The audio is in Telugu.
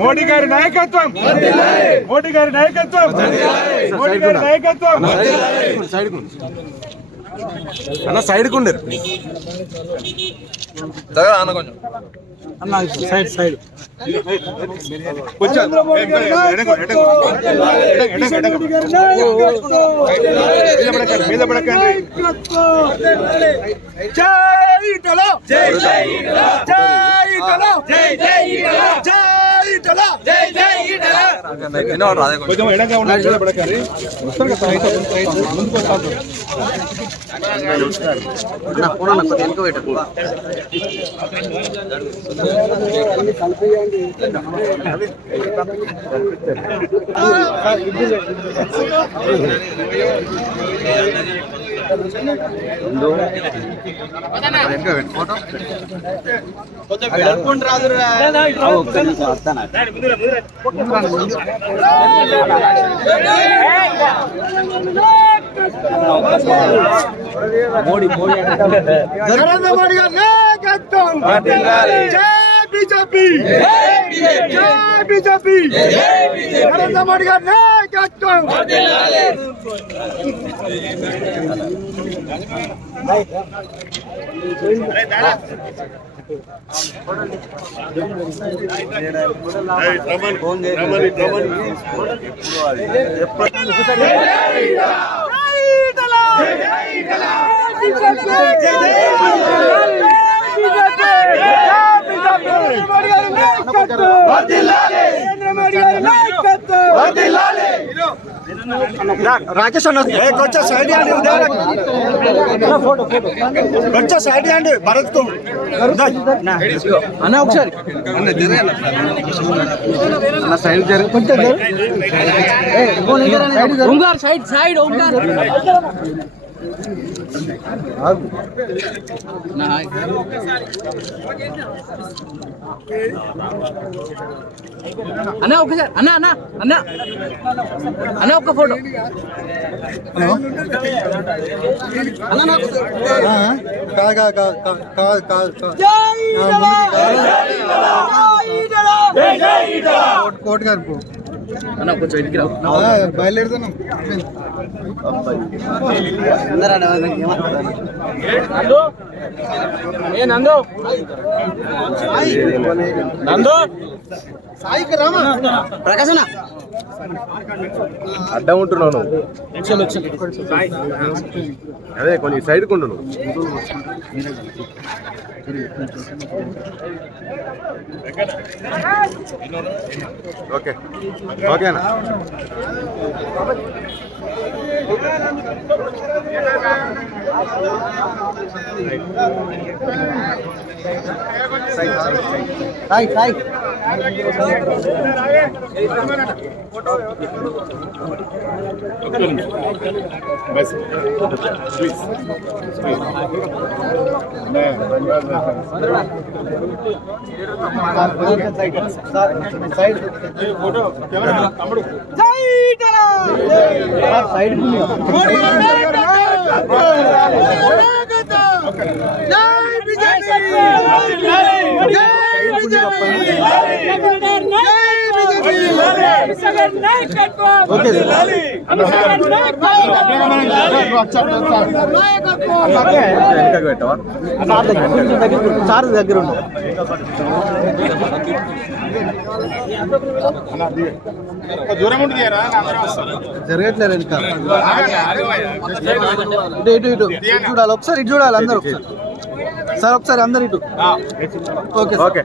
మోడీ గారి నాయకత్వం, మోడీ గారి నాయకత్వం, మోడీ గారి నాయకత్వం. అన్న సైడ్ కుండరు అన్న కొంచెం అన్న సైడ్ సైడ్ మీద పడకండి. కొంచెం ఎడగా ఉండాలి. మోడీ నరేంద్ర మోడీ గారి నాయకత్వం. జై బీజేపీ, జై బీజేపీ, నరేంద్ర మోడీ గారి నాయకత్వం. రాకేష్ అన్న కొంచెం సైడ్ అండి, కొంచెం సైడ్ అండి భరత్ కు అన్న ఒకసారి అన్న సైడ్ జరిగి కొంచెం సైడ్ సైడ్ అన్న ఒకసారి అన్న అన్న అన్న అన్న ఒక్క ఫోటో కోట్ గారు అన్న కొంచెం ఇంటికి బయలుదేరుతున్నాం. నందు నందు ప్రకాశన అడ్డం ఉంటున్నావు. అదే కొంచెం సైడ్ కుండు. ఓకే ఓకేనా. సాయి సాయి సార్ దగ్గర దూరం ఉంటుంది జరగట్లేదు ఇంకా. ఇటు ఇటు ఇటు చూడాలి, ఒకసారి ఇటు చూడాలి అందరూ. ఒకసారి సార్ ఒకసారి అందరు ఇటు. Okay okay.